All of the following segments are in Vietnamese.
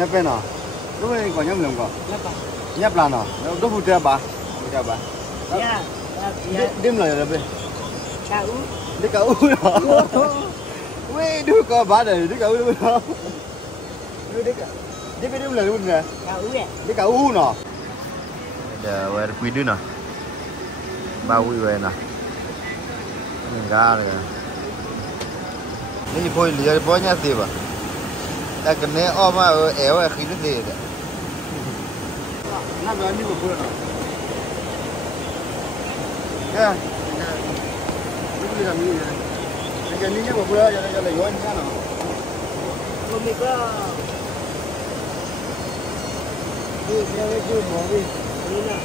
Nhấp bên nào? Lúc này có nhấp lồng có? Nhấp là nào? Lúc phụ treo bà? Phụ bà? Dạ. Đêm lời là bên? Cà ú. Đi cà ú đó. Ui, đứa có bà này, đi cà ú luôn đó. Đi bên đêm lời luôn nè. Cà ú vậy. Đi cà ú nào? Giờ về quy đứa nào? Ba quy về nè. Mình ra rồi. Ini boy lihat boynya sih pak. Tak kena oma ewa khiri deh. Nah berani berburu nak. Ya. Ini boleh kami ni. Jadi ni yang berburu jalan-jalan yuan sana. Kami ko. Dia tu mau ni. Ni nak.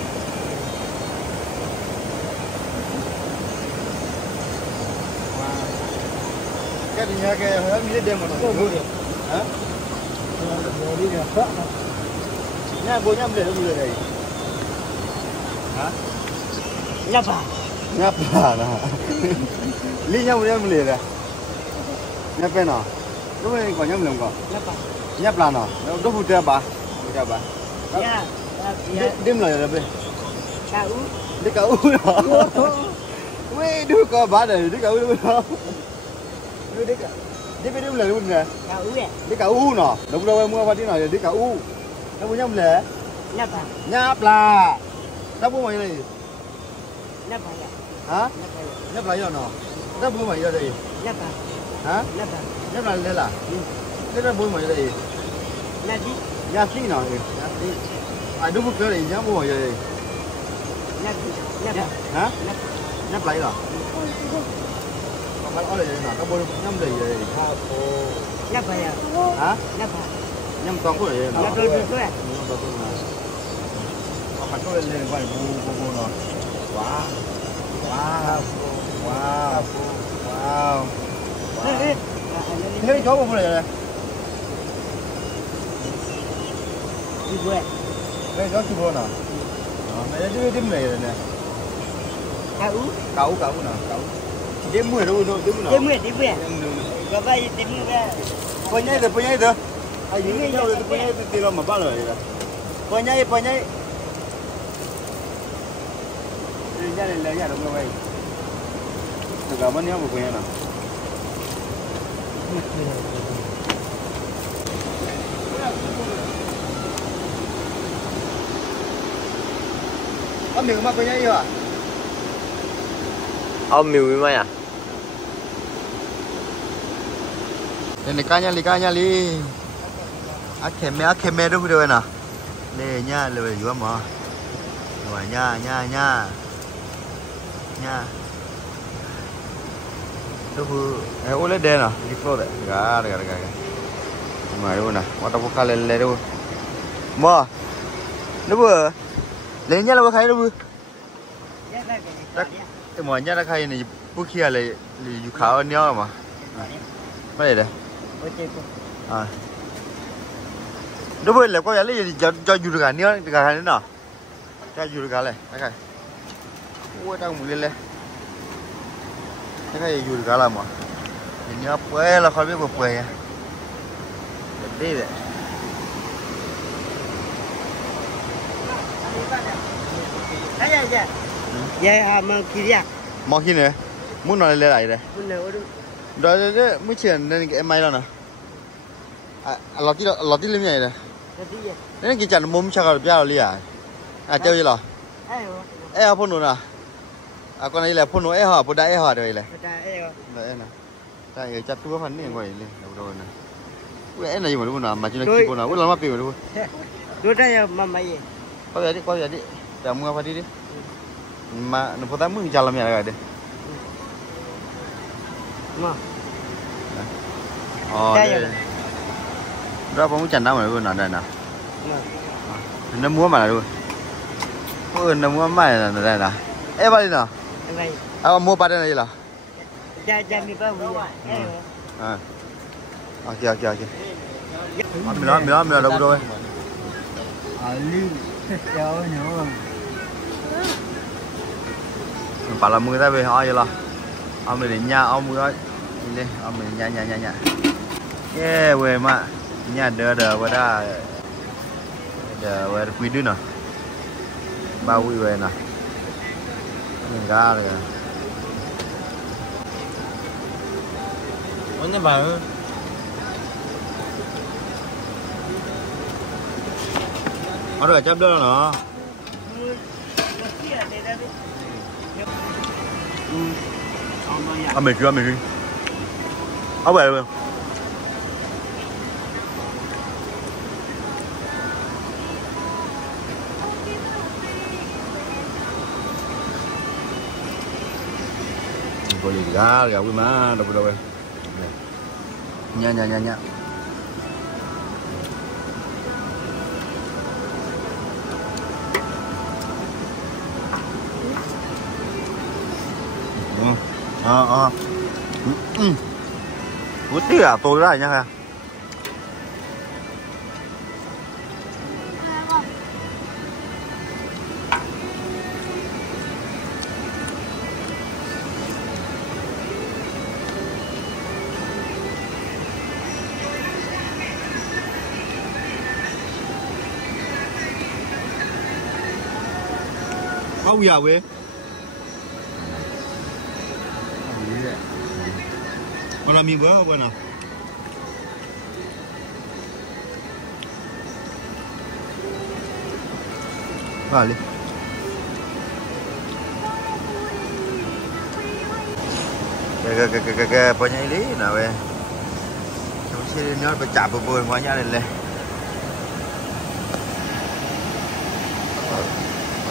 Cái gì nha cái hơi mi đêm mà nó bố đi hả bố đi nè nha bố nhắm để đâu bây giờ đây hả Nhấp à nè lý nhắm liền nè nhắm bên nào lúc này có nhắm lồng có nhắm là nào đâu phụ treo bà Dạ. đêm lời là bên Cà ú. đi cà ú đó ui đứa có bà này đi cà ú luôn đó đi bên đêm lời luôn nè Cà ú vậy. đi cà ú nè đúng đâu em mua vào tí nào đi cà ú nó có nhắm lẻ Nhấp à. nháp là nó bố mày này Nhấp à. hả Nhấp à. nháp lại rồi nó nó bố mày ra đây Nhấp à. hả Nhấp à. nháp lại đây là nó bố mày ra đây Nhấp đi. nháp xí nào ai đúng cái này nháp bố mày ra đây Nhấp đi. Nhấp à. hả Nhấp. nháp lại rồi còn phải ở đây nào nó bố nhắm đây rồi Nhấp à. hả Nhấp à. nhắm toàn cái này nào Nhấp rồi. phải có lên quay bu nó wow thế chỗ bu này Đi về. cái chỗ chụp nào mày đi đêm này rồi nè Cà ú. cậu nè cậu đêm 10 đâu đêm nào Đi về. Có phải đi về. Poi nhảy được ai những nhau được poi nhảy thì làm mà bao rồi poi nhảy đi ra đây lấy nhà đúng không vậy từ cả bên nhau một cái nào ông miếng mà poi nhảy à Ông miêu mai à? Ini kanya li. Akeme đâu rồi nè. Đây nha, lời vừa mà. Rồi nha. Đâu oleh deh nè, di floor deh. Gar. Mari mana? Mata buka lele đâu. Mo. Đâu lên nha đâu khai đâu. Cái mồi nha đã khai này bữa kia là dù khảo anh nhớ mà. Cái này à đúng rồi là có cái gì cho dù được cả nữa cả hai nữa nào cho dù được cả này cái ui tao muốn lên cái dù được cả làm mà nhìn nhớ quê là khỏi biết một quê đi đấy Dạ mà kia. mò khi này muốn nói lên lại đây Muốn nào rồi mới chuyển lên cái em may rồi nè lọt tí lên này này nên cái chăn mồm chắc là béo đi à chơi gì lò ê phun nữa à con này là phun nữa ê hả phun đại ê hả rồi này đây nè đây chặt túi phần này gọi lên đầu rồi nè ui này mà đúng không mà chỉ là kịp nào ui làm gì mà đúng đôi đây mà mày coi vậy đi chào mua phải đi mà nó phải muốn chặt làm gì lại đi mà đây ra bóng chăn đâu mà luôn nè đây nè nó múa mà luôn nó múa mày là đây nè em bao đi nè em mua ba đây này là cha mi bao nhiêu kìa mình nói đâu rồi lưu cho nhỏ bảo là người ta về hỏi vậy là ông mình đến nhà ông mới nói đi ông mình nhà yeah về mà Ini ada wadah kuidu nah. Bau iwe nah. Enggak ya. Ini baru. Ada cap dah no. Ambil cuy. Apa ya? Boleh gal ya, gue mah, udah. Nya. Putih à, tôi ra nha ha. Âu giàu vậy? Con làm miếng bữa không nào? Vale. Cái punya ini nah we. Cuma sini ni pecah bubur banyak leh.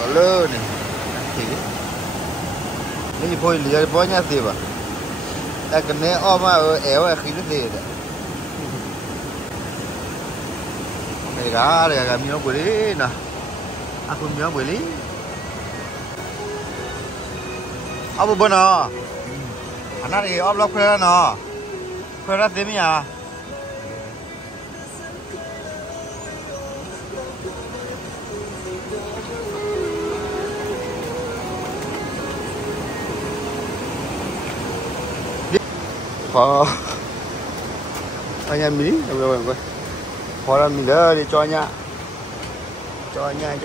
Halo ni. Ni poi lihat banyak sih bah. Tak kena oma ewa khidut deh. Kaya kami nak boleh nah. Aku bilang boleh. Apa benar? Anak ni apa lak kira na? Kira demi ya. Anh em mình đi, rồi coi. Khó là mình đỡ đi cho nha. Cho nha.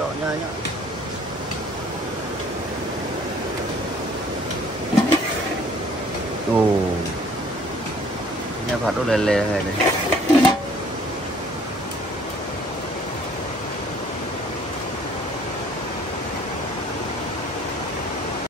Ồ. Nha phạt nó lè này này.